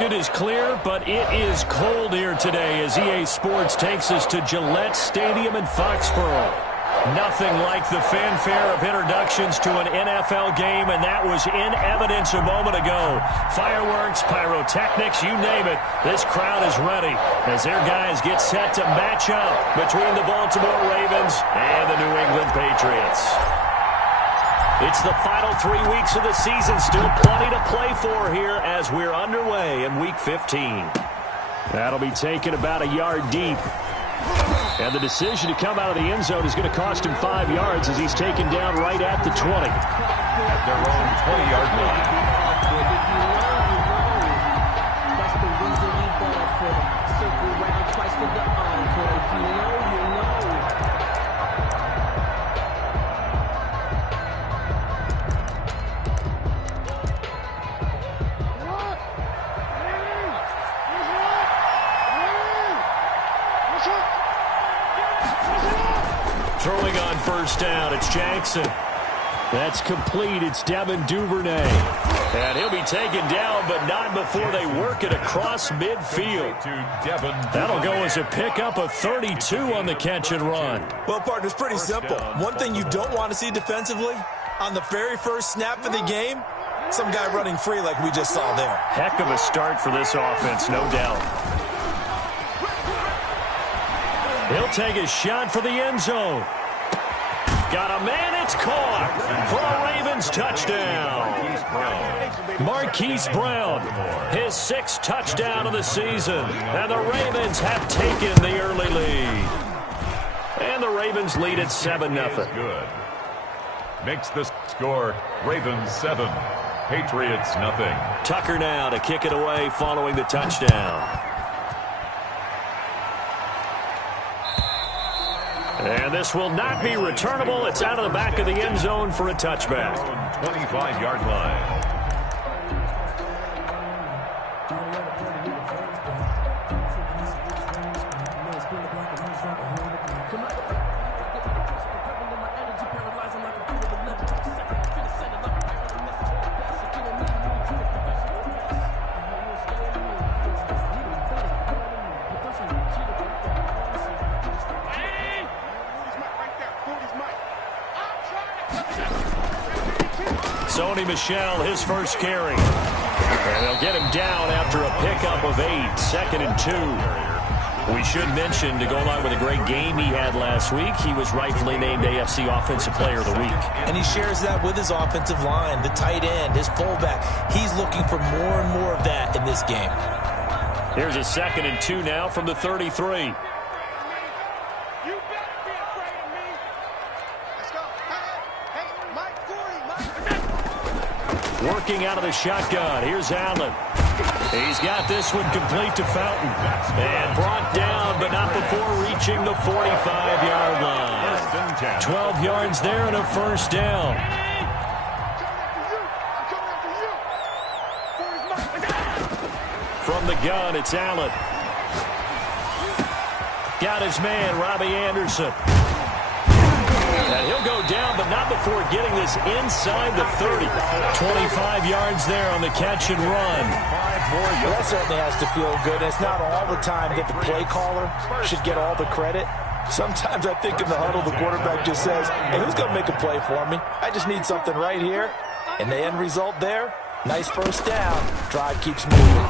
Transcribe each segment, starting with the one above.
It is clear, but it is cold here today as EA Sports takes us to Gillette Stadium in Foxborough. Nothing like the fanfare of introductions to an NFL game, and that was in evidence a moment ago. Fireworks, pyrotechnics, you name it. This crowd is ready as their guys get set to match up between the Baltimore Ravens and the New England Patriots. It's the final 3 weeks of the season. Still plenty to play for here as we're underway in Week 15. That'll be taken about a yard deep. And the decision to come out of the end zone is going to cost him 5 yards as he's taken down right at the 20. At their own 20-yard line. That's the reason we ball for. Circle round twice for the encore. If you know, you know. Throwing on first down, it's Jackson. That's complete. It's Devin Duvernay. And he'll be taken down, but not before they work it across midfield. That'll go as a pickup of 32 on the catch and run. Well, partner, it's pretty simple. One thing you don't want to see defensively, on the very first snap of the game, some guy running free like we just saw there. Heck of a start for this offense, no doubt. He'll take a shot for the end zone. Got a man, it's caught for a Ravens touchdown. Marquise Brown, his 6th touchdown of the season. And the Ravens have taken the early lead. And the Ravens lead at 7-0. Good. Makes the score Ravens 7, Patriots nothing. Tucker now to kick it away following the touchdown. And this will not be returnable. It's out of the back of the end zone for a touchback. 25-yard line. Sony Michel, his first carry. And they'll get him down after a pickup of 8, 2nd and 2. We should mention, to go along with a great game he had last week, he was rightfully named AFC Offensive Player of the Week. And he shares that with his offensive line, the tight end, his fullback. He's looking for more and more of that in this game. Here's a 2nd and 2 now from the 33. Working out of the shotgun. Here's Allen. He's got this one complete to Fountain. And brought down, but not before reaching the 45-yard line. 12 yards there and a first down. From the gun, it's Allen. Got his man, Robbie Anderson. And he'll go down, but not before getting this inside the 30. 25 yards there on the catch and run. Well, that certainly has to feel good. It's not all the time that the play caller should get all the credit. Sometimes I think in the huddle, the quarterback just says, hey, who's going to make a play for me? I just need something right here. And the end result there, nice first down. Drive keeps moving.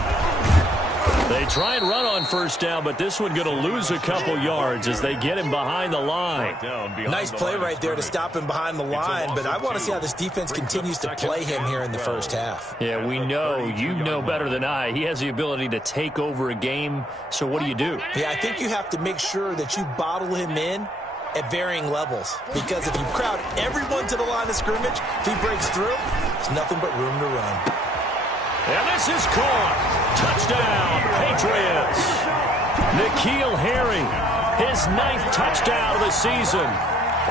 They try and run on first down, but this one going to lose a couple yards as they get him behind the line. Nice play right there to stop him behind the line, but I want to see how this defense continues to play him here in the first half. Yeah, we know, you know better than I, he has the ability to take over a game, so what do you do? Yeah, I think you have to make sure that you bottle him in at varying levels, because if you crowd everyone to the line of scrimmage, if he breaks through, there's nothing but room to run. And this is caught. Touchdown, Patriots. N'Keal Harry, his 9th touchdown of the season.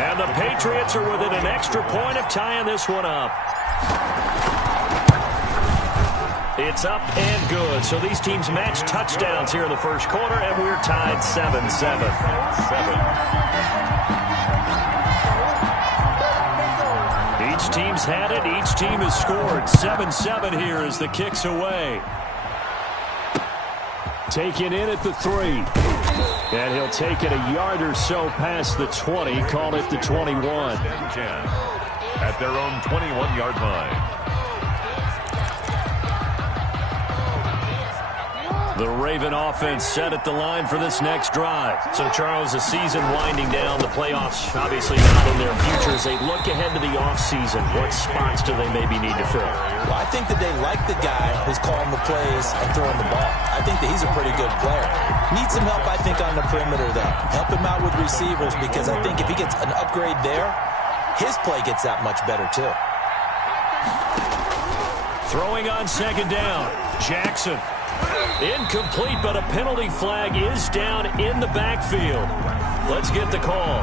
And the Patriots are within an extra point of tying this one up. It's up and good. So these teams match touchdowns here in the first quarter, and we're tied 7-7. Each team's had it. Each team has scored. 7-7 here as the kick's away. Taken in at the 3. And he'll take it a yard or so past the 20, call it the 21. 10 at their own 21-yard line. The Raven offense set at the line for this next drive. So, Charles, the season winding down, the playoffs obviously not in their future. As they look ahead to the offseason, what spots do they maybe need to fill? Well, I think that they like the guy who's calling the plays and throwing the ball. I think that he's a pretty good player. Needs some help, I think, on the perimeter, though. Help him out with receivers, because I think if he gets an upgrade there, his play gets that much better, too. Throwing on second down, Jackson. Incomplete, but a penalty flag is down in the backfield. Let's get the call.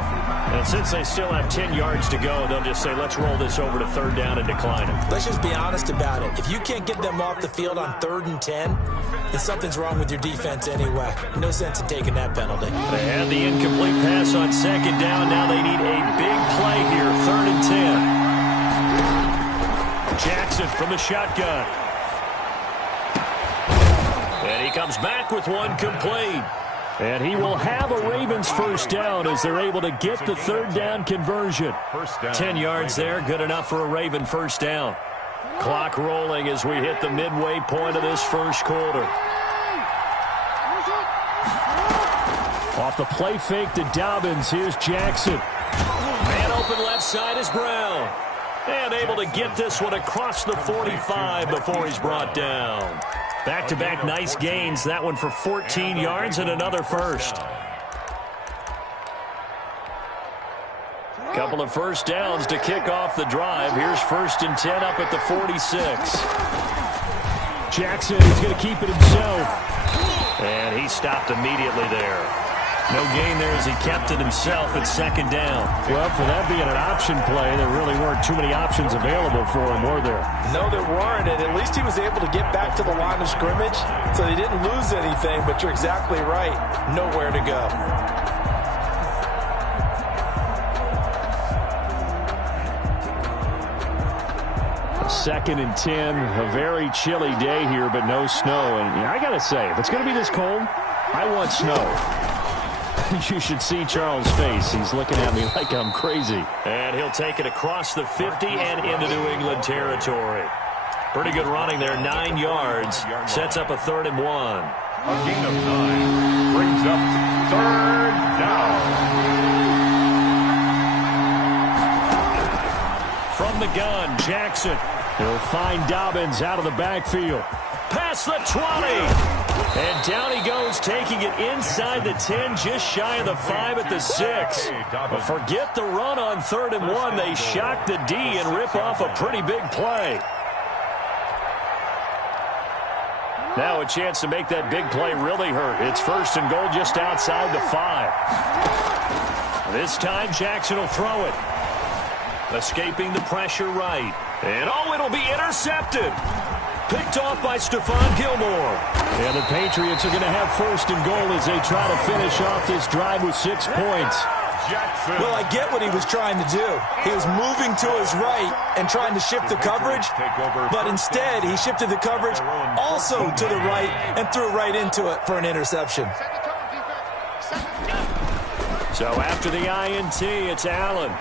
And since they still have 10 yards to go, they'll just say, let's roll this over to third down and decline it. Let's just be honest about it. If you can't get them off the field on 3rd and 10, then something's wrong with your defense anyway. No sense in taking that penalty. They had the incomplete pass on second down. Now they need a big play here, 3rd and 10. Jackson from the shotgun. And he comes back with one complete. And he will have a Ravens first down as they're able to get the 3rd down conversion. 10 yards there, good enough for a Raven first down. Clock rolling as we hit the midway point of this first quarter. Off the play fake to Dobbins, here's Jackson. Man open left side is Brown. And able to get this one across the 45 before he's brought down. Back-to-back nice gains. That one for 14 yards and another first. Couple of first downs to kick off the drive. Here's 1st and 10 up at the 46. Jackson is going to keep it himself. And he stopped immediately there. No gain there as he kept it himself at 2nd down. Well, for that being an option play, there really weren't too many options available for him, were there? No, there weren't, and at least he was able to get back to the line of scrimmage, so he didn't lose anything, but you're exactly right. Nowhere to go. Second and 10, a very chilly day here, but no snow. And I got to say, if it's going to be this cold, I want snow. You should see Charles' face. He's looking at me like I'm crazy. And he'll take it across the 50 and into New England territory. Pretty good running there, 9 yards. Sets up a 3rd and 1. A gain of 9 brings up 3rd down. From the gun, Jackson. He'll find Dobbins out of the backfield. Past the 20. And down he goes, taking it inside the 10, just shy of the 5 at the 6. But forget the run on 3rd and 1. They shock the D and rip off a pretty big play. Now a chance to make that big play really hurt. It's 1st and goal just outside the 5. This time Jackson will throw it. Escaping the pressure right. And oh, it'll be intercepted. Picked off by Stephon Gilmore. And the Patriots are going to have 1st and goal as they try to finish off this drive with 6 points. Well, I get what he was trying to do. He was moving to his right and trying to shift the coverage, but instead he shifted the coverage also to the right and threw right into it for an interception. So after the INT, it's Allen.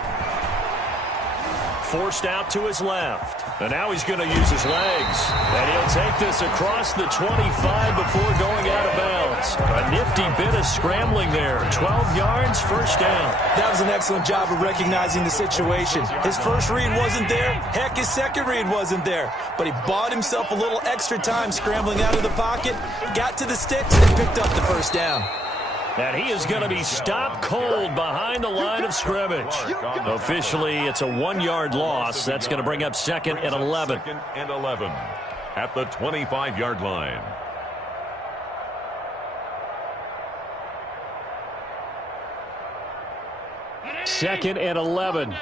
Forced out to his left. And now he's going to use his legs. And he'll take this across the 25 before going out of bounds. A nifty bit of scrambling there. 12 yards, 1st down. That was an excellent job of recognizing the situation. His first read wasn't there. Heck, his second read wasn't there. But he bought himself a little extra time scrambling out of the pocket, got to the sticks, and picked up the 1st down. And he is going to be stopped cold behind the line of scrimmage. Officially, it's a 1-yard loss. That's going to bring up 2nd and 11. 2nd and 11 at the 25-yard line. Second and 11.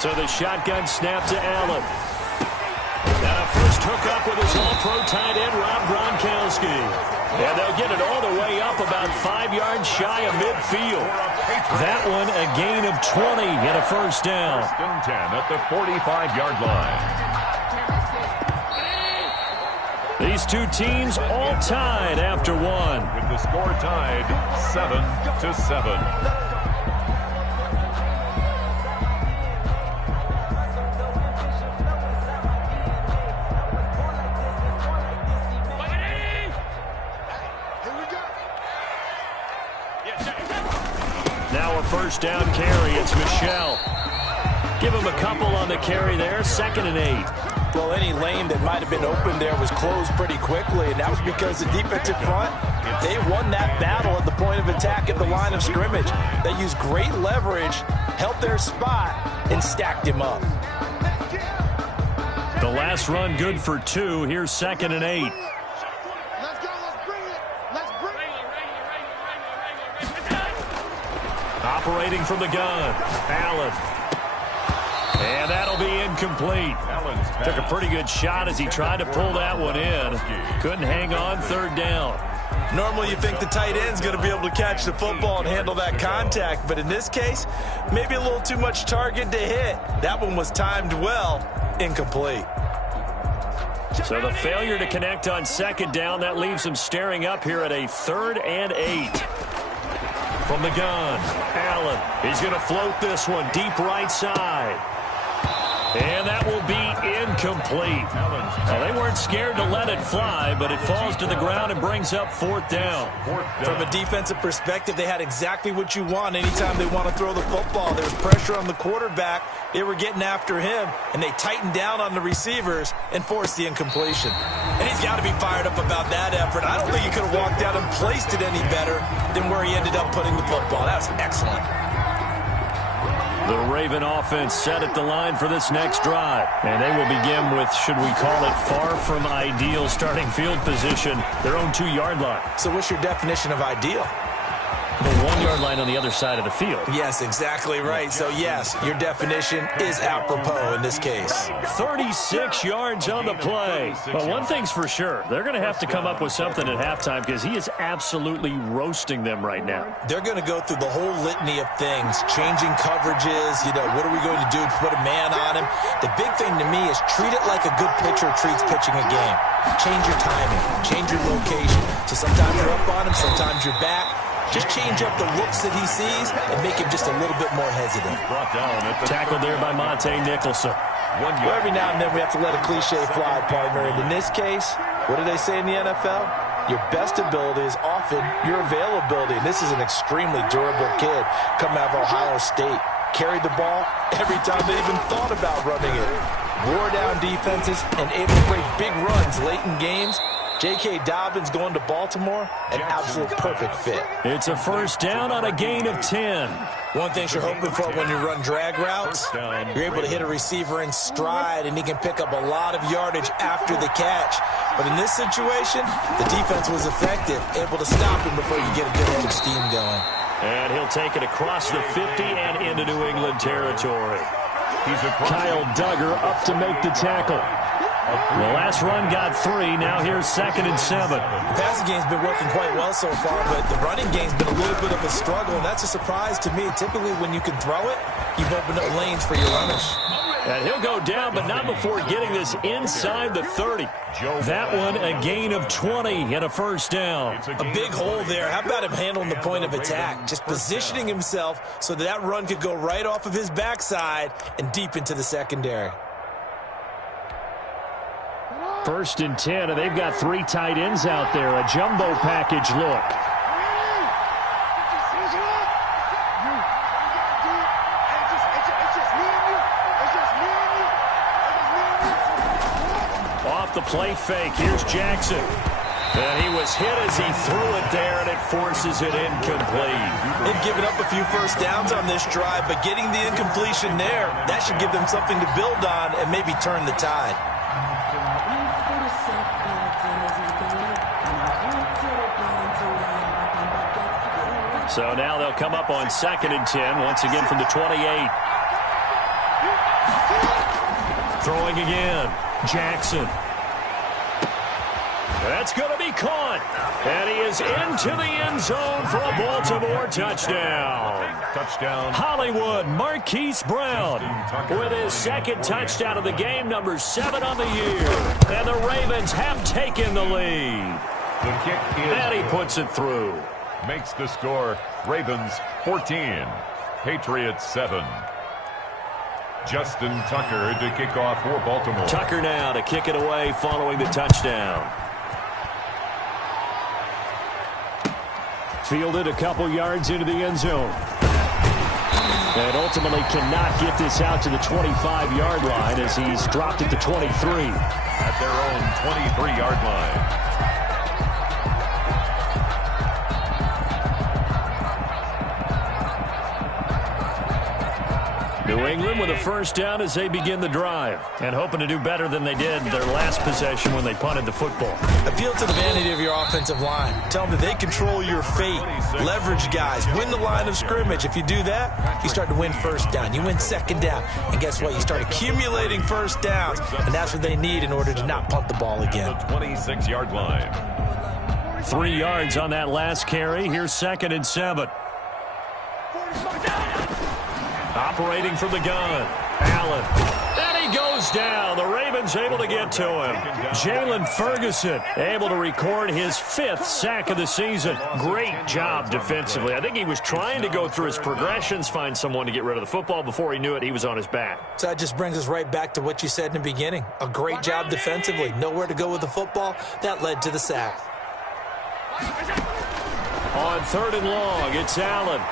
So the shotgun snap to Allen. And a first hookup with his all-pro tight end, Rob Gronkowski. And they'll get it all the way up about 5 yards shy of midfield. That one a gain of 20 and a 1st down. 1st and 10 at the 45-yard line. These two teams all tied after one. With the score tied 7-7. Now a first down carry. It's Michel. Give him a couple on the carry there. 2nd and 8. Well, any lane that might have been open there was closed pretty quickly, and that was because the defensive front, they won that battle at the point of attack at the line of scrimmage. They used great leverage, held their spot, and stacked him up. The last run good for 2. Here's 2nd and 8. Operating from the gun, Allen. And that'll be incomplete. Took a pretty good shot as he tried to pull that one in. Couldn't hang on. 3rd down. Normally you think the tight end's going to be able to catch the football and handle that contact, but in this case, maybe a little too much target to hit. That one was timed well. Incomplete. So the failure to connect on 2nd down, that leaves him staring up here at a 3rd and 8. From the gun, Allen. He's going to float this one deep right side. And that will be incomplete. Now, they weren't scared to let it fly, but it falls to the ground and brings up 4th down. From a defensive perspective, they had exactly what you want anytime they want to throw the football. There was pressure on the quarterback. They were getting after him, and they tightened down on the receivers and forced the incompletion. And he's got to be fired up about that effort. I don't think he could have walked out and placed it any better than where he ended up putting the football. That was excellent. The Raven offense set at the line for this next drive. And they will begin with, should we call it, far from ideal starting field position, their own 2-yard line. So what's your definition of ideal? The 1-yard line on the other side of the field. Yes, exactly right. So, yes, your definition is apropos in this case. 36 yards on the play. But one thing's for sure, they're going to have to come up with something at halftime because he is absolutely roasting them right now. They're going to go through the whole litany of things, changing coverages, what are we going to do to put a man on him? The big thing to me is treat it like a good pitcher treats pitching a game. Change your timing, change your location. So sometimes you're up on him, sometimes you're back. Just change up the looks that he sees and make him just a little bit more hesitant. Tackled there by Monte Nicholson. Well, every now and then we have to let a cliche fly, partner. And in this case, what do they say in the NFL? Your best ability is often your availability. And this is an extremely durable kid coming out of Ohio State. Carried the ball every time they even thought about running it. Wore down defenses and able to break big runs late in games. J.K. Dobbins going to Baltimore, an absolute perfect fit. It's a first down on a gain of 10. One thing you're hoping for when you run drag routes, you're able to hit a receiver in stride, and he can pick up a lot of yardage after the catch. But in this situation, the defense was effective, able to stop him before you get a good head of steam going. And he'll take it across the 50 and into New England territory. Kyle Duggar up to make the tackle. The last run got 3. Now here's 2nd and 7. The passing game's been working quite well so far, but the running game's been a little bit of a struggle, and that's a surprise to me. Typically, when you can throw it, you've opened up lanes for your runners. And he'll go down, but not before getting this inside the 30. That one a gain of 20 and a first down. A big hole there. How about him handling the point of attack? Just positioning himself so that run could go right off of his backside and deep into the secondary. 1st and 10, and they've got 3 tight ends out there. A jumbo package look. Off the play fake, here's Jackson. And he was hit as he threw it there, and it forces it incomplete. They've given up a few first downs on this drive, but getting the incompletion there, that should give them something to build on and maybe turn the tide. So now they'll come up on 2nd and 10, once again from the 28. Throwing again, Jackson. That's going to be caught. And he is into the end zone for a Baltimore touchdown. Touchdown. Hollywood Marquise Brown with his second touchdown of the game, number 7 on the year. And the Ravens have taken the lead. The kick is And he puts it through. makes the score Ravens 14, Patriots 7. Justin Tucker to kick off for Baltimore. Tucker now to kick it away following the touchdown. Fielded a couple yards into the end zone. And ultimately cannot get this out to the 25-yard line as he's dropped it to 23. At their own 23-yard line. New England with a first down as they begin the drive, and hoping to do better than they did their last possession when they punted the football. Appeal to the vanity of your offensive line. Tell them that they control your fate. Leverage guys. Win the line of scrimmage. If you do that, you start to win first down. You win second down. And guess what? You start accumulating first downs, and that's what they need in order to not punt the ball again. The 26-yard line. 3 yards on that last carry. Here's 2nd and 7. Operating from the gun, Allen. And he goes down. The Ravens able to get to him. Jalen Ferguson able to record his 5th sack of the season. Great job defensively. I think he was trying to go through his progressions, find someone to get rid of the football. Before he knew it, he was on his back. So that just brings us right back to what you said in the beginning. A great job defensively. Nowhere to go with the football. That led to the sack. On 3rd and long, it's Allen.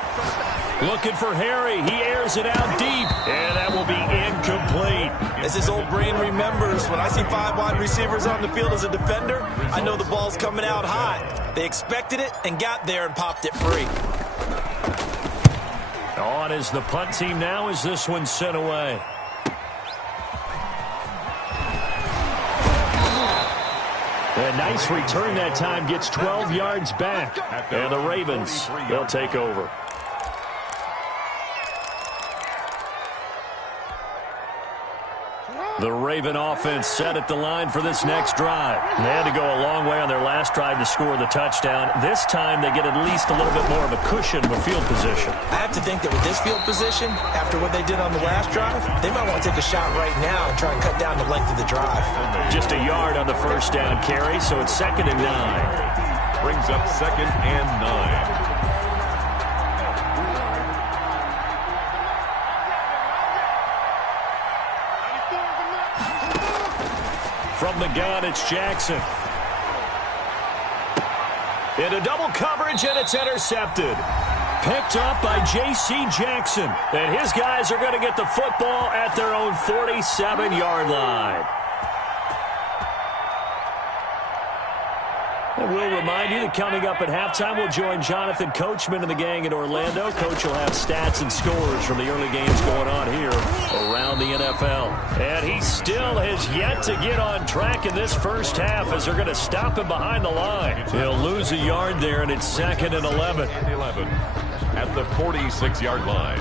Looking for Harry. He airs it out deep. And that will be incomplete. As his old brain remembers, when I see 5 wide receivers on the field as a defender, I know the ball's coming out hot. They expected it and got there and popped it free. On is the punt team now as this one's sent away. A nice return that time, gets 12 yards back. And the Ravens, they'll take over. The Raven offense set at the line for this next drive. They had to go a long way on their last drive to score the touchdown. This time they get at least a little bit more of a cushion with field position. I have to think that with this field position, after what they did on the last drive, they might want to take a shot right now and try and cut down the length of the drive. Just a yard on the first down carry, so it's 2nd and 9. Brings up 2nd and 9. From the gun, it's Jackson. Into double coverage, and it's intercepted. Picked up by J.C. Jackson. And his guys are going to get the football at their own 47-yard line. And we'll remind you that coming up at halftime, we'll join Jonathan Coachman and the gang in Orlando. Coach will have stats and scores from the early games going on here around the NFL. And he still has yet to get on track in this first half as they're going to stop him behind the line. He'll lose a yard there, and it's 2nd and 11. At the 46-yard line.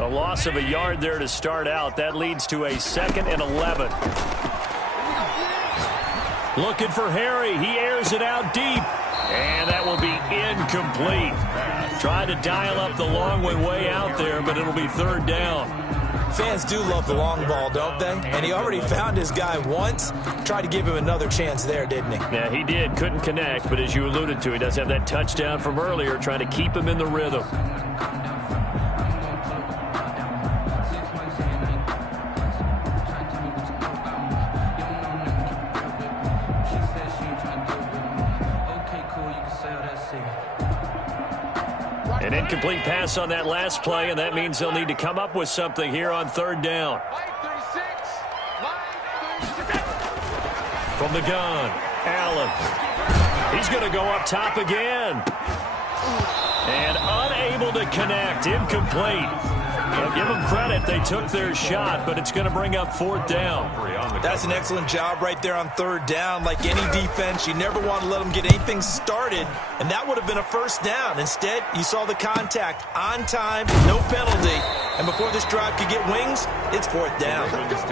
A loss of a yard there to start out. That leads to a 2nd and 11. Looking for Harry. He airs it out deep. And that will be incomplete. Tried to dial up the long one way out there, but it'll be 3rd down. Fans do love the long ball, don't they? And he already found his guy once. Tried to give him another chance there, didn't he? Yeah, he did. Couldn't connect, but as you alluded to, he does have that touchdown from earlier, trying to keep him in the rhythm. An incomplete pass on that last play, and that means they'll need to come up with something here on 3rd down. From the gun, Allen. He's going to go up top again. And unable to connect, incomplete. Well, give them credit. They took their shot, but it's going to bring up 4th down. That's an excellent job right there on 3rd down. Like any defense, you never want to let them get anything started, and that would have been a 1st down. Instead, you saw the contact on time, no penalty, and before this drive could get wings, it's 4th down.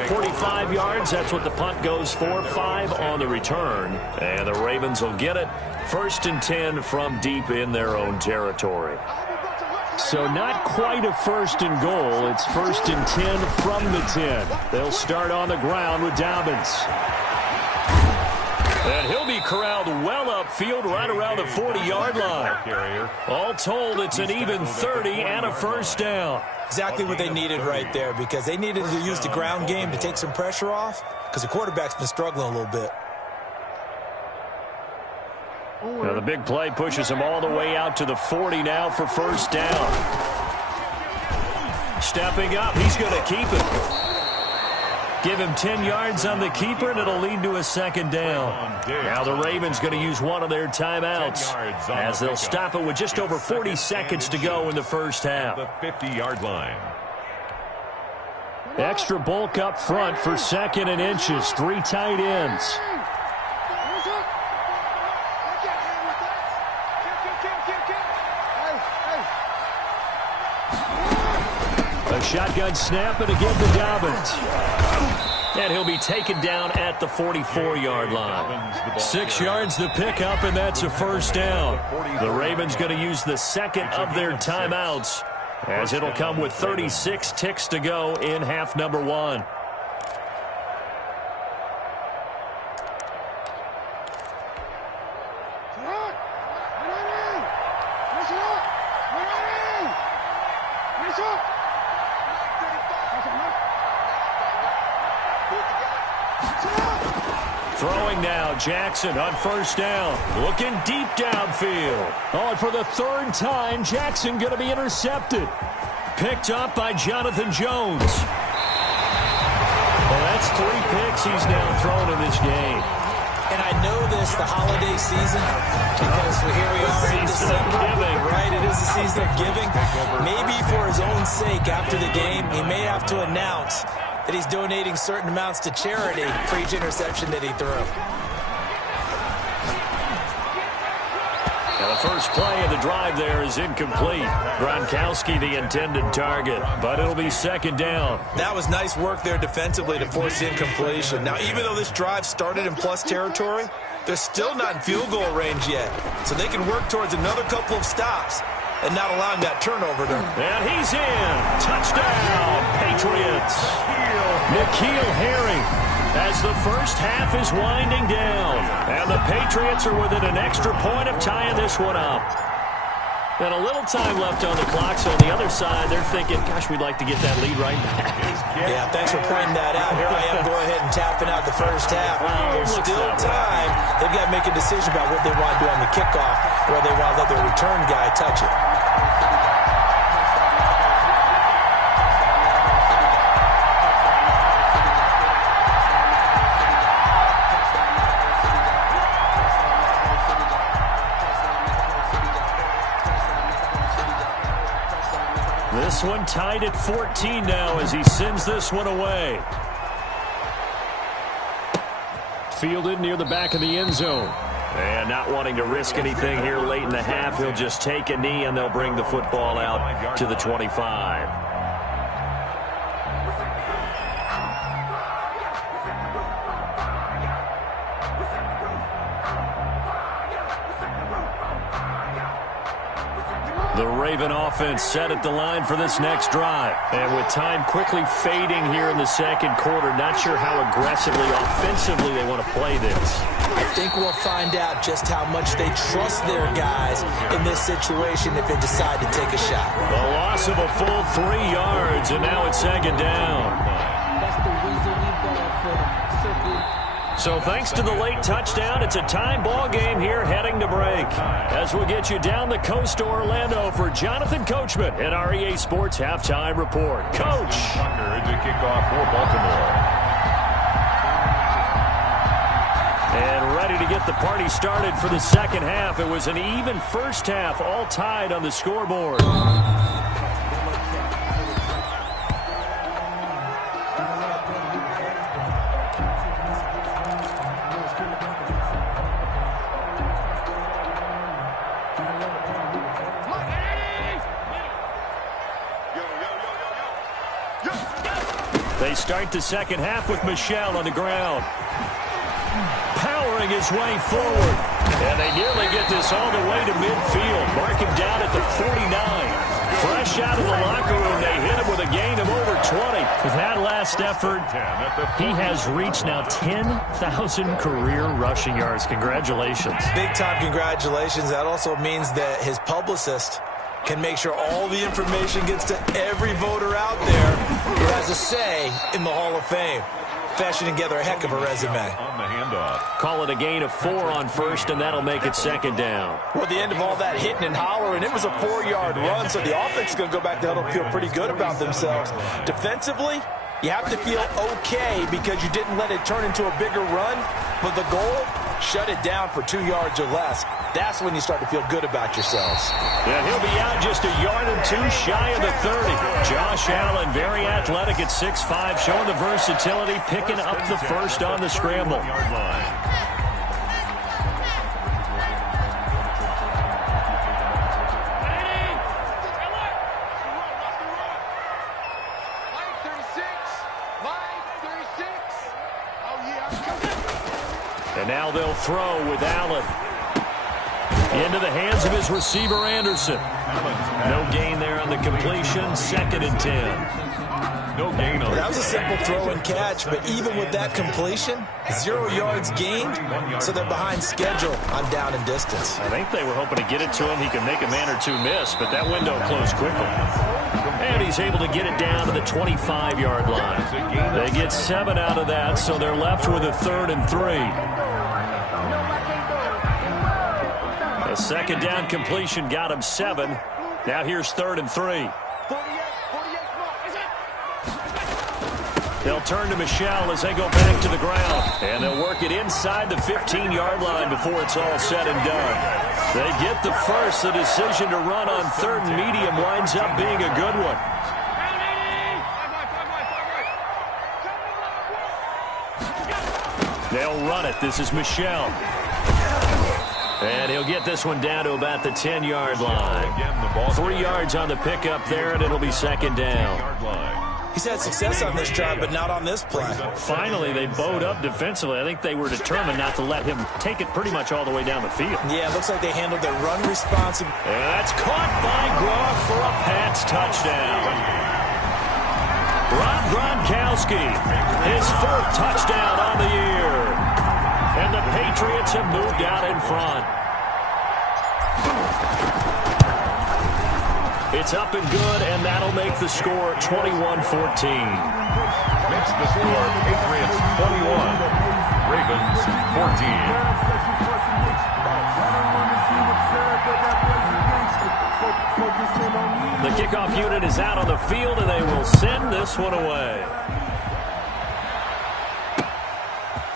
45 yards, that's what the punt goes for. 5 on the return, and the Ravens will get it. 1st and 10 from deep in their own territory. So not quite a 1st and goal. It's 1st and 10 from the 10. They'll start on the ground with Dobbins. And he'll be corralled well upfield right around the 40-yard line. All told, it's an even 30 and a 1st down. Exactly what they needed right there, because they needed to use the ground game to take some pressure off, because the quarterback's been struggling a little bit. Now the big play pushes him all the way out to the 40 now for 1st down. Stepping up, he's going to keep it. Give him 10 yards on the keeper, and it'll lead to a 2nd down. Now the Ravens going to use one of their timeouts, as they'll stop it with just over 40 seconds to go in the 1st half. The 50-yard line. Extra bulk up front for 2nd and inches. 3 tight ends. A shotgun snap and again to Dobbins. And he'll be taken down at the 44-yard line. 6 yards the pickup, and that's a 1st down. The Ravens going to use the 2nd of their timeouts, as it'll come with 36 ticks to go in half number 1. Throwing now, Jackson on 1st down. Looking deep downfield. Oh, and for the 3rd time, Jackson going to be intercepted. Picked up by Jonathan Jones. Well, that's 3 picks he's now thrown in this game. And I know this, the holiday season, because here we are in December, right? It is the season of giving. Maybe for his own sake, after the game, he may have to announce that he's donating certain amounts to charity for each interception that he threw. Now the first play of the drive there is incomplete. Gronkowski the intended target, but it'll be 2nd down. That was nice work there defensively to force incompletion. Now, even though this drive started in plus territory, they're still not in field goal range yet. So they can work towards another couple of stops and not allowing that turnover to. And he's in. Touchdown, Patriots. N'Keal Harry, as the 1st half is winding down. And the Patriots are within an extra point of tying this one up. And a little time left on the clock, so on the other side, they're thinking, gosh, we'd like to get that lead right back. Yeah, thanks for pointing that out. Here I am going ahead and tapping out the 1st half. There's still time. They've got to make a decision about what they want to do on the kickoff, or they want to let their return guy touch it. This one tied at 14 now as he sends this one away. Fielded near the back of the end zone. And not wanting to risk anything here late in the half, he'll just take a knee and they'll bring the football out to the 25. The Raven offense set at the line for this next drive. And with time quickly fading here in the 2nd quarter, not sure how aggressively, offensively they want to play this. I think we'll find out just how much they trust their guys in this situation if they decide to take a shot. The loss of a full 3 yards, and now it's 2nd down. That's the reason we ball for the circle. So thanks to the late touchdown, it's a time ball game here heading to break. As we'll get you down the coast to Orlando for Jonathan Coachman at our EA Sports Halftime Report. Coach. Tucker is the kickoff for Baltimore. And ready to get the party started for the 2nd half. It was an even 1st half, all tied on the scoreboard. They start the second half with Michel on the ground. Powering his way forward. And they nearly get this all the way to midfield. Mark him down at the 49. Fresh out of the locker room, they hit him with a gain of over 20. With that last effort, he has reached now 10,000 career rushing yards. Congratulations. Big-time congratulations. That also means that his publicist can make sure all the information gets to every voter out there who has a say in the Hall of Fame. Fashioning together a heck of a resume. On the handoff. Call it a gain of 4 on first, and that'll make it second down. Well, at the end of all that hitting and hollering, it was a 4-yard run, so the offense is going to go back to huddle and feel pretty good about themselves. Defensively, you have to feel okay because you didn't let it turn into a bigger run, but the goal, shut it down for 2 yards or less. That's when you start to feel good about yourselves. And he'll be out just a yard or 2 shy of the 30. Josh Allen, very athletic at 6'5", showing the versatility, picking up the first on the scramble. And now they'll throw with Allen. Into the hands of his receiver, Anderson. No gain there on the completion. 2nd and 10. No gain on That was a simple throw and catch, but even with that completion, 0 yards gained, so they're behind schedule on down and distance. I think they were hoping to get it to him. He could make a man or 2 miss, but that window closed quickly. And he's able to get it down to the 25-yard line. They get 7 out of that, so they're left with a 3rd and 3. A second down completion got him 7. Now here's 3rd and 3. They'll turn to Michel as they go back to the ground. And they'll work it inside the 15-yard line before it's all said and done. They get the first. The decision to run on 3rd and medium winds up being a good one. They'll run it. This is Michel. And he'll get this one down to about the 10-yard line. 3 yards on the pickup there, and it'll be 2nd down. He's had success on this drive, but not on this play. Finally, they bowed up defensively. I think they were determined not to let him take it pretty much all the way down the field. Yeah, it looks like they handled their run responsibly. And that's caught by Gronk for a Pats touchdown. Rob Gronkowski, his 4th touchdown on the year. And the Patriots have moved out in front. It's up and good, and that'll make the score 21-14. Makes the score Patriots 21, Ravens 14. The kickoff unit is out on the field, and they will send this one away.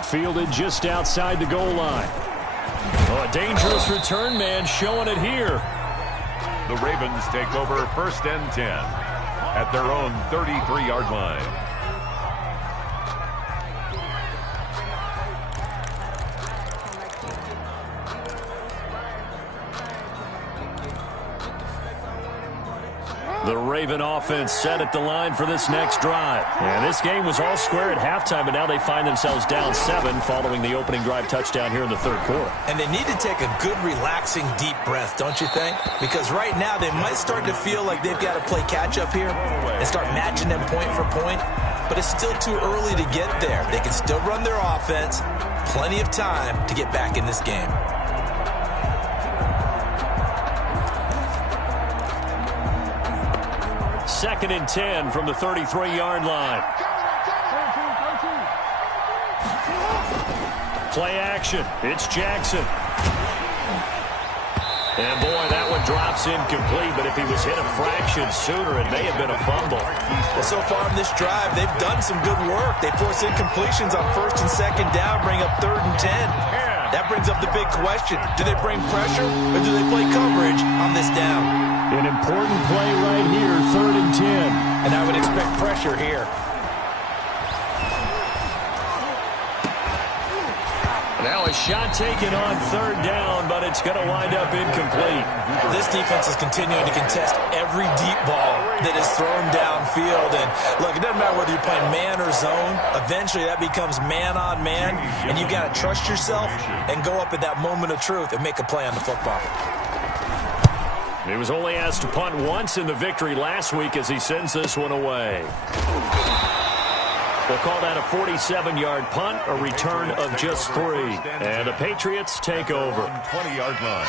Fielded just outside the goal line. Oh, a dangerous return man showing it here. The Ravens take over 1st and 10 at their own 33-yard line. The Raven offense set at the line for this next drive. And this game was all square at halftime, but now they find themselves down 7 following the opening drive touchdown here in the 3rd quarter. And they need to take a good, relaxing, deep breath, don't you think? Because right now they might start to feel like they've got to play catch-up here and start matching them point for point. But it's still too early to get there. They can still run their offense. Plenty of time to get back in this game. Second and 10 from the 33-yard line. Play action. It's Jackson. And boy, that one drops incomplete, but if he was hit a fraction sooner, it may have been a fumble. Well, so far in this drive, they've done some good work. They force incompletions on 1st and 2nd down, bring up 3rd and 10. That brings up the big question. Do they bring pressure, or do they play coverage on this down? An important play right here, 3rd and 10. And I would expect pressure here. Now a shot taken on third down, but it's going to wind up incomplete. This defense is continuing to contest every deep ball that is thrown downfield. And look, it doesn't matter whether you're playing man or zone. Eventually that becomes man on man, and you got to trust yourself and go up at that moment of truth and make a play on the football. He was only asked to punt once in the victory last week as he sends this one away. We'll call that a 47-yard punt, a return of just 3. And the Patriots take over. 20-yard line.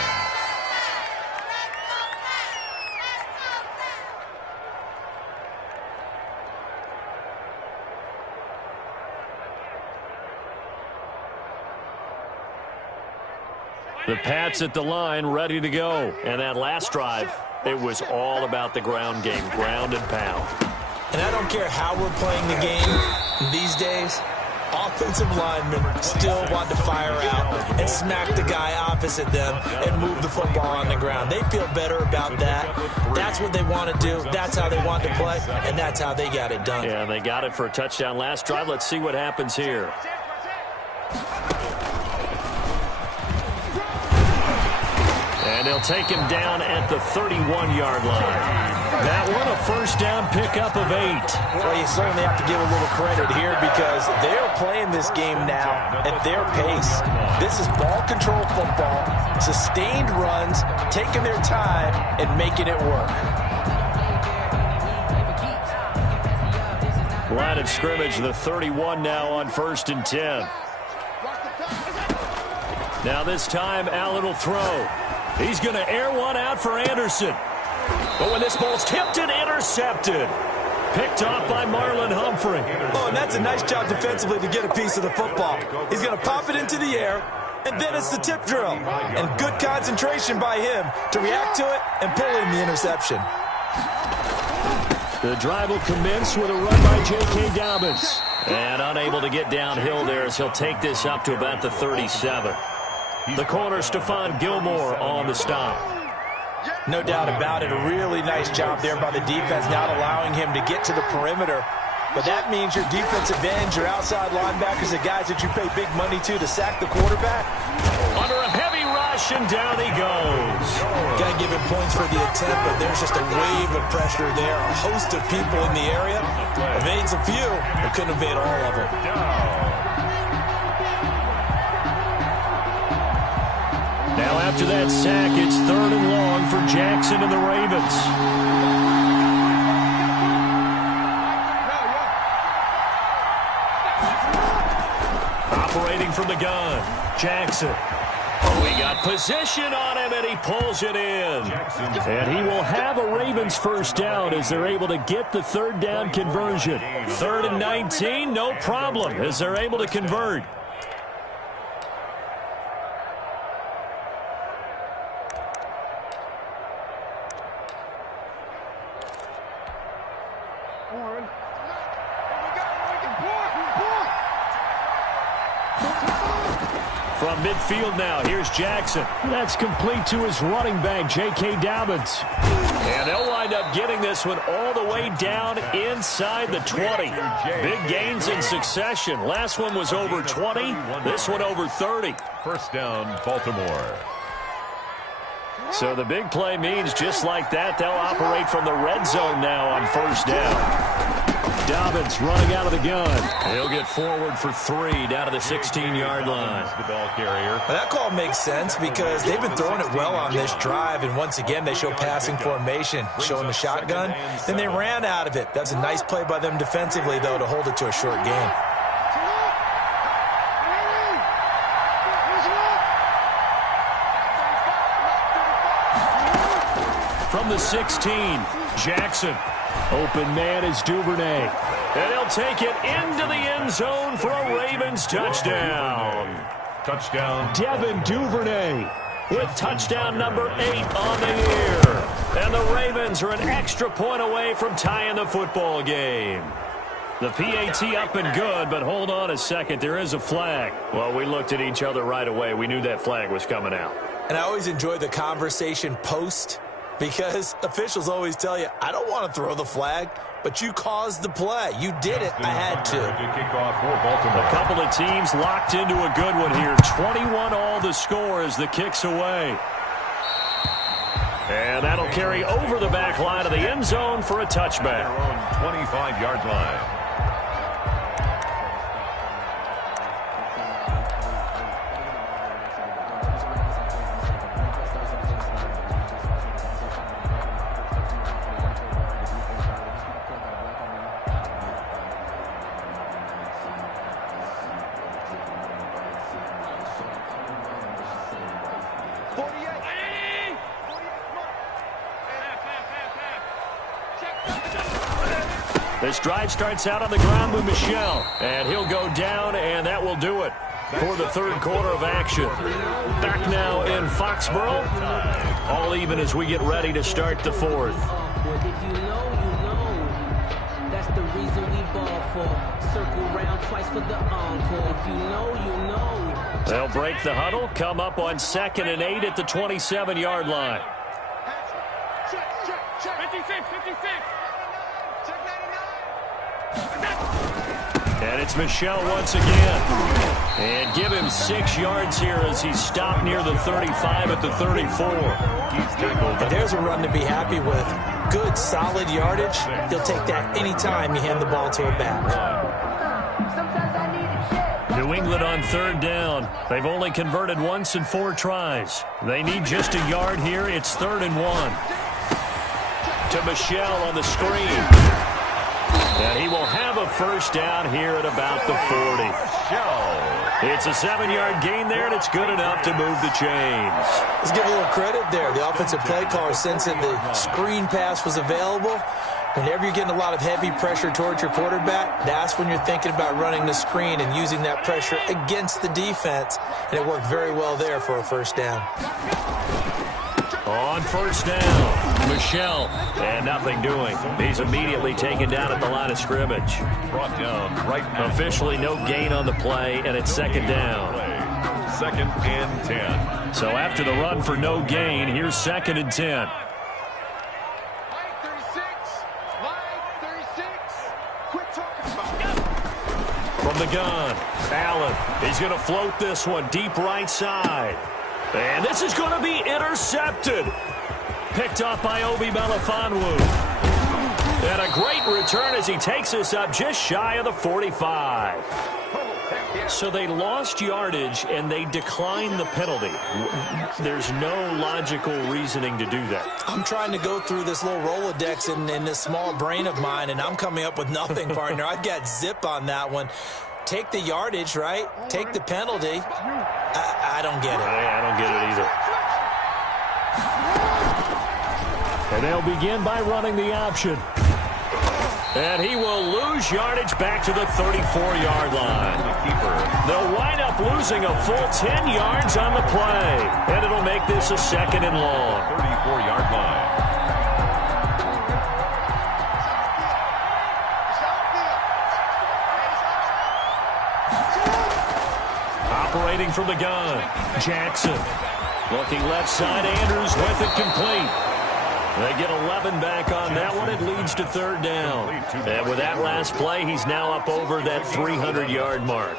The Pats at the line, ready to go. And that last drive, it was all about the ground game, ground and pound. And I don't care how we're playing the game these days, offensive linemen still want to fire out and smack the guy opposite them and move the football on the ground. They feel better about that. That's what they want to do. That's how they want to play, and that's how they got it done. Yeah, they got it for a touchdown last drive. Let's see what happens here. And they'll take him down at the 31-yard line. That one, a first down pickup of 8. Well, you certainly have to give a little credit here because they're playing this game now at their pace. This is ball control football, sustained runs, taking their time and making it work. Line of scrimmage, the 31 now on 1st and 10. Now this time, Allen will throw. He's going to air one out for Anderson. But when this ball's tipped and intercepted, picked off by Marlon Humphrey. Oh, and that's a nice job defensively to get a piece of the football. He's going to pop it into the air, and then it's the tip drill. And good concentration by him to react to it and pull in the interception. The drive will commence with a run by J.K. Dobbins. And unable to get downhill there as he'll take this up to about the 37. The corner, Stephon Gilmore, on the stop. No doubt about it. A really nice job there by the defense, not allowing him to get to the perimeter. But that means your defensive ends, your outside linebackers, the guys that you pay big money to sack the quarterback. Under a heavy rush, and down he goes. Got to give him points for the attempt, but there's just a wave of pressure there. A host of people in the area. Evades a few, but couldn't evade all of them. Now after that sack, it's 3rd and long for Jackson and the Ravens. Operating from the gun, Jackson. Oh, he got position on him, and he pulls it in. And he will have a Ravens first down as they're able to get the 3rd down conversion. 3rd and 19, no problem, as they're able to convert. From midfield now, here's Jackson. That's complete to his running back, J.K. Dobbins. And they'll wind up getting this one all the way down inside the 20. Big gains in succession. Last one was over 20. This one over 30. First down, Baltimore. So the big play means just like that, they'll operate from the red zone now on 1st down. Dobbins running out of the gun. He'll get forward for 3 down to the 16-yard line. The ball carrier. Well, that call makes sense because they've been throwing it well on this drive, and once again they show passing formation, showing the shotgun. Then they ran out of it. That's a nice play by them defensively, though, to hold it to a short gain. From the 16, Jackson. Open man is Duvernay. And he'll take it into the end zone for a Ravens touchdown. Touchdown. Devin Duvernay with touchdown number 8 on the year. And the Ravens are an extra point away from tying the football game. The PAT up and good, but hold on a second. There is a flag. Well, we looked at each other right away. We knew that flag was coming out. And I always enjoy the conversation post because officials always tell you, I don't want to throw the flag, but you caused the play. You did it. I had to. A couple of teams locked into a good one here. 21 all the score as the kick's away. And that'll carry over the back line of the end zone for a touchback. 25-yard line. This drive starts out on the ground with Michel, and he'll go down, and that will do it for the third quarter of action. Back now in Foxborough, all even as we get ready to start the fourth. If you know, you know. That's the reason we ball for. Circle round twice for the encore. If you know, you know. They'll break the huddle, come up on 2nd and 8 at the 27-yard line. Check. 56. And it's Michel once again. And give him 6 yards here as he's stopped near the 35 at the 34. And there's a run to be happy with. Good, solid yardage. He'll take that anytime you hand the ball to a back. New England on 3rd down. They've only converted once in 4 tries. They need just a yard here. It's 3rd and 1. To Michel on the screen. And he will have a first down here at about the 40. It's a 7-yard gain there, and it's good enough to move the chains. Let's give a little credit there. The offensive play caller sensed that the screen pass was available. Whenever you're getting a lot of heavy pressure towards your quarterback, that's when you're thinking about running the screen and using that pressure against the defense. And it worked very well there for a first down. On first down, Michel, and nothing doing. He's immediately taken down at the line of scrimmage. Brought down right now. Officially no gain on the play, and it's 2nd down. 2nd and 10. So after the run for no gain, here's 2nd and 10. From the gun, Allen. He's going to float this one deep right side. And this is going to be intercepted. Picked off by Obi Melifonwu. And a great return as he takes us up just shy of the 45. So they lost yardage, and they declined the penalty. There's no logical reasoning to do that. I'm trying to go through this little Rolodex in this small brain of mine, and I'm coming up with nothing, partner. I've got zip on that one. Take the yardage, right? Take the penalty. I don't get it. I don't get it either. And they'll begin by running the option. And he will lose yardage back to the 34-yard line. They'll wind up losing a full 10 yards on the play. And it'll make this a 2nd and long. 34-yard line. Operating from the gun, Jackson. Looking left side, Andrews with it complete. They get 11 back on that one. It leads to 3rd down. And with that last play, he's now up over that 300-yard mark.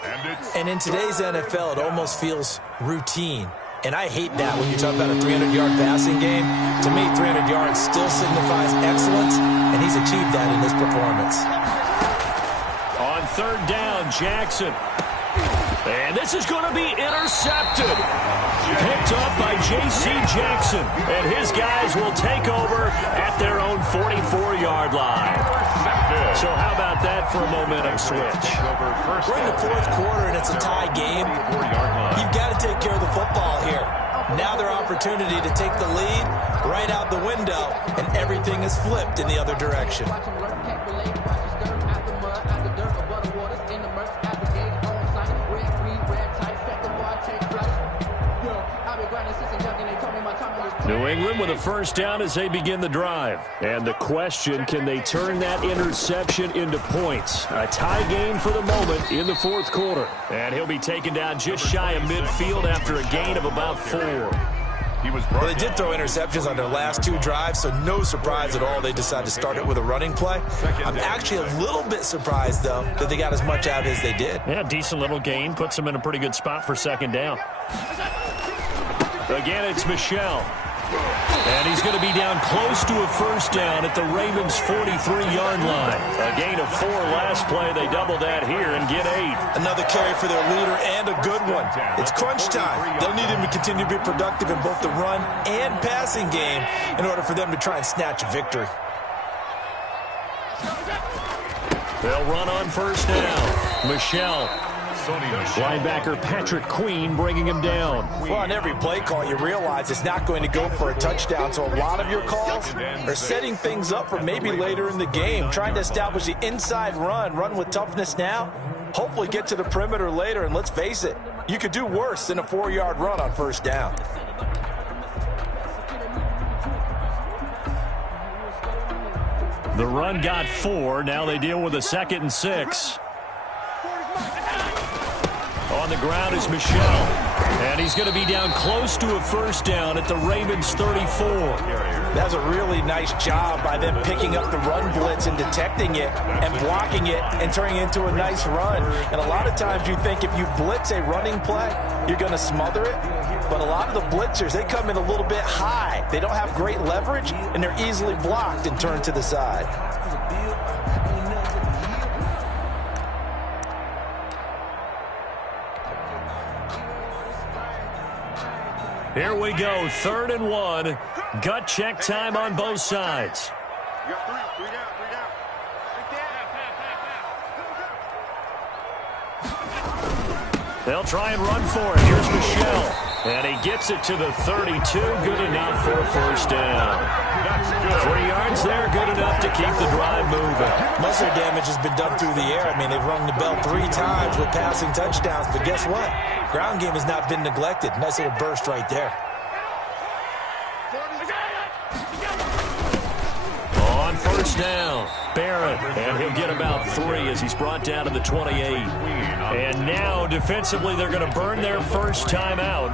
And in today's NFL, it almost feels routine. And I hate that when you talk about a 300-yard passing game. To me, 300 yards still signifies excellence, and he's achieved that in this performance. On 3rd down, Jackson. And this is going to be intercepted. Picked up by J.C. Jackson. And his guys will take over at their own 44-yard line. So how about that for a momentum switch? We're in the 4th quarter, and it's a tie game. You've got to take care of the football here. Now their opportunity to take the lead right out the window, and everything is flipped in the other direction. New England with a first down as they begin the drive. And the question, can they turn that interception into points? A tie game for the moment in the 4th quarter. And he'll be taken down just shy of midfield after a gain of about 4. Well, they did throw interceptions on their last 2 drives, so no surprise at all they decided to start it with a running play. I'm actually a little bit surprised, though, that they got as much out as they did. Yeah, decent little gain. Puts them in a pretty good spot for second down. Again, it's Michel. And he's going to be down close to a first down at the Ravens' 43-yard line. A gain of 4 last play. They double that here and get 8. Another carry for their leader and a good one. It's crunch time. They'll need him to continue to be productive in both the run and passing game in order for them to try and snatch a victory. They'll run on first down. Michel. Linebacker Patrick Queen bringing him down. Well, on every play call, you realize it's not going to go for a touchdown, so a lot of your calls are setting things up for maybe later in the game, trying to establish the inside run with toughness now, hopefully get to the perimeter later, and let's face it, you could do worse than a 4-yard run on first down. The run got 4. Now they deal with a 2nd and 6. On the ground is Michel. And he's going to be down close to a first down at the Ravens' 34. That's a really nice job by them picking up the run blitz and detecting it and blocking it and turning it into a nice run. And a lot of times you think if you blitz a running play, you're going to smother it. But a lot of the blitzers, they come in a little bit high. They don't have great leverage, and they're easily blocked and turned to the side. Here we go, 3rd and 1. Gut check time on both sides. They'll try and run for it. Here's Michel. And he gets it to the 32. Good enough for a first down. 3 yards there, good enough to keep the drive moving. Most of their damage has been done through the air. I mean, they've rung the bell 3 times with passing touchdowns. But guess what? Ground game has not been neglected. Nice little burst right there. On first down, Barrett, and he'll get about 3 as he's brought down to the 28. And now, defensively, they're going to burn their first time out.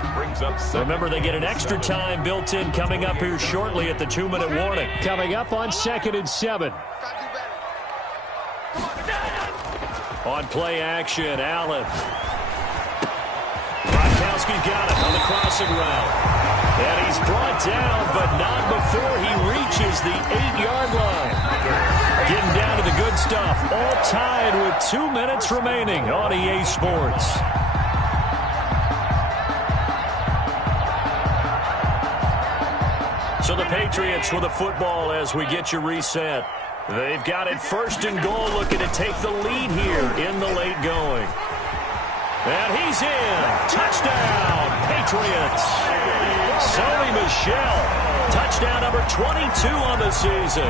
Remember, they get an extra time built in coming up here shortly at the 2-minute warning. Coming up on 2nd and 7. On play action, Allen. Gronkowski's got it on the crossing route. And he's brought down, but not before he reaches the 8-yard line. Getting down to the good stuff. All tied with 2 minutes remaining on EA Sports. So the Patriots with the football as we get you reset. They've got it 1st and goal, looking to take the lead here in the late going. And he's in. Touchdown, Patriots. Sony Michel, touchdown number 22 on the season.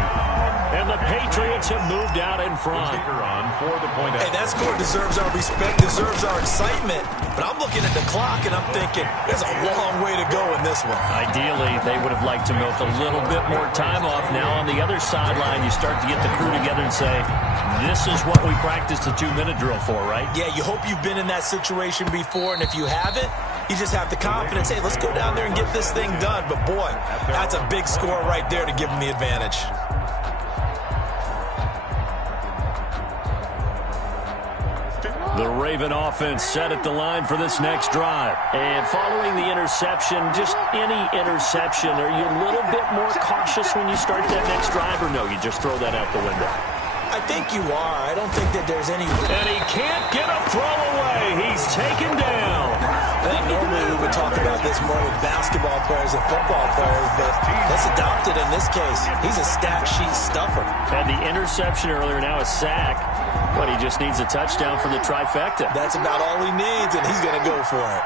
And the Patriots have moved out in front. Hey, that score deserves our respect, deserves our excitement. But I'm looking at the clock, and I'm thinking, there's a long way to go in this one. Ideally, they would have liked to milk a little bit more time off. Now on the other sideline, you start to get the crew together and say, this is what we practiced the 2-minute drill for, right? Yeah, you hope you've been in that situation before, and if you haven't, you just have the confidence, hey, let's go down there and get this thing done. But, boy, that's a big score right there to give them the advantage. The Raven offense set at the line for this next drive. And following the interception, just any interception, are you a little bit more cautious when you start that next drive, or no, you just throw that out the window? I think you are. I don't think that there's any... And he can't get a throw away. He's taken down. I think normally we would talk about this more with basketball players and football players, but let's adopt it in this case. He's a stat sheet stuffer. Had the interception earlier, now a sack. But he just needs a touchdown for the trifecta. That's about all he needs, and he's going to go for it.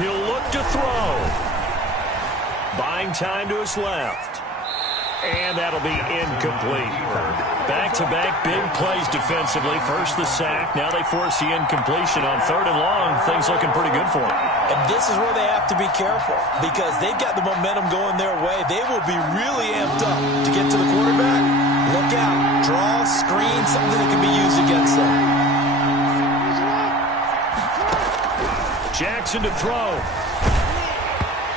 He'll look to throw. Buying time to his left. And that'll be incomplete. Back-to-back big plays defensively. First the sack. Now they force the incompletion on 3rd and long. Things looking pretty good for them. And this is where they have to be careful because they've got the momentum going their way. They will be really amped up to get to the quarterback. Look out. Draw, screen, something that can be used against them. Jackson to throw.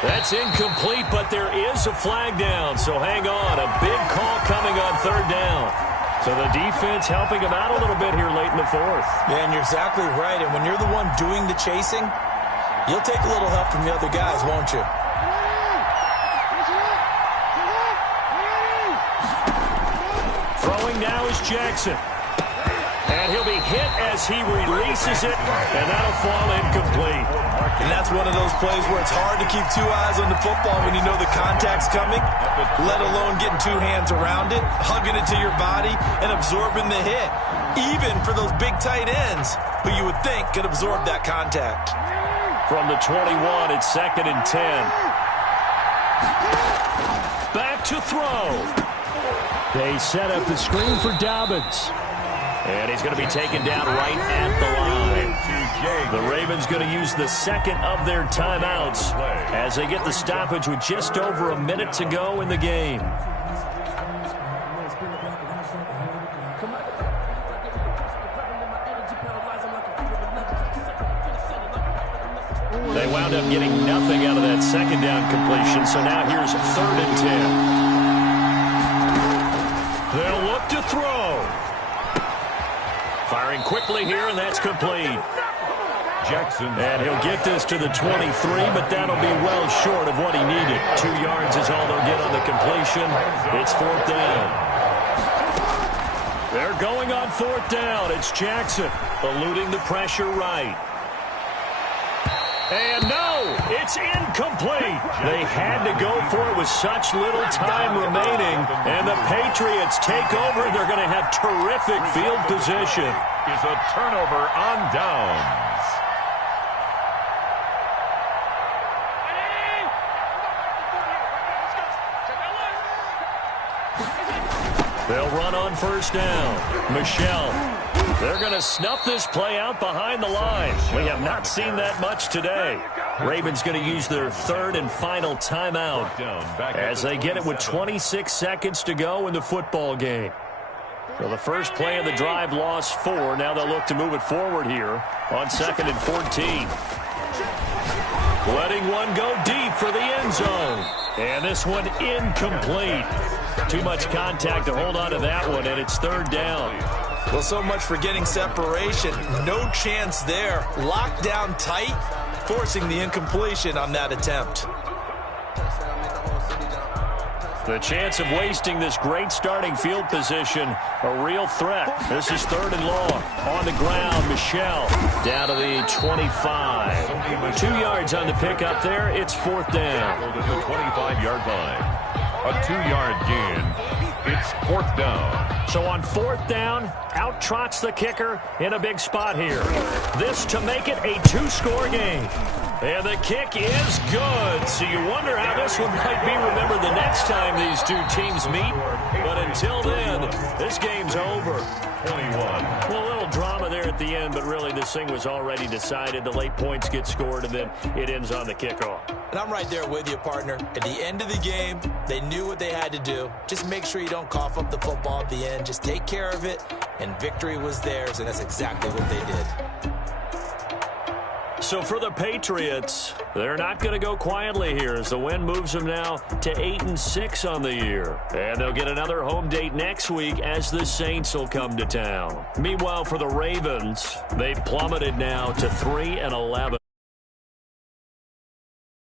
That's incomplete, but there is a flag down, so hang on. A big call coming on third down. So the defense helping him out a little bit here late in the fourth. Yeah, and you're exactly right. And when you're the one doing the chasing, you'll take a little help from the other guys, won't you? Throwing now is Jackson. And he'll be hit as he releases it, and that'll fall incomplete. And that's one of those plays where it's hard to keep two eyes on the football when you know the contact's coming, let alone getting two hands around it, hugging it to your body, and absorbing the hit, even for those big tight ends who you would think could absorb that contact. From the 21, it's 2nd and 10. Back to throw. They set up the screen for Dobbins. And he's going to be taken down right at the line. The Ravens going to use the second of their timeouts as they get the stoppage with just over a minute to go in the game. They wound up getting nothing out of that second down completion, so now here's 3rd and 10. They'll look to throw. Firing quickly here, and that's complete. Jackson. And he'll get this to the 23, but that'll be well short of what he needed. 2 yards is all they'll get on the completion. It's 4th down. They're going on 4th down. It's Jackson eluding the pressure right. And no, it's incomplete. They had to go for it with such little time remaining. And the Patriots take over. They're going to have terrific field position. Is a turnover on downs. They'll run on 1st down. Michelle. They're going to snuff this play out behind the line. We have not seen that much today. Ravens going to use their 3rd and final timeout as they get it with 26 seconds to go in the football game. So the first play of the drive lost 4. Now they'll look to move it forward here on 2nd and 14. Letting one go deep for the end zone. And this one incomplete. Too much contact to hold on to that one, and it's 3rd down. Well, so much for getting separation. No chance there. Locked down tight, forcing the incompletion on that attempt. The chance of wasting this great starting field position, a real threat. This is 3rd and long. On the ground, Michelle down to the 25. 2 yards on the pickup there. It's 4th down. To the 25-yard line. A 2-yard gain. It's 4th down. So on 4th down, out trots the kicker in a big spot here. This to make it a 2-score game. And the kick is good. So you wonder how this one might be remembered the next time these two teams meet. But until then, this game's over. 21. Well, a little drama there at the end, but really this thing was already decided. The late points get scored, and then it ends on the kickoff. And I'm right there with you, partner. At the end of the game, they knew what they had to do. Just make sure you don't cough up the football at the end. Just take care of it, and victory was theirs, and that's exactly what they did. So for the Patriots, they're not going to go quietly here as the win moves them now to 8-6 on the year. And they'll get another home date next week as the Saints will come to town. Meanwhile, for the Ravens, they've plummeted now to 3-11.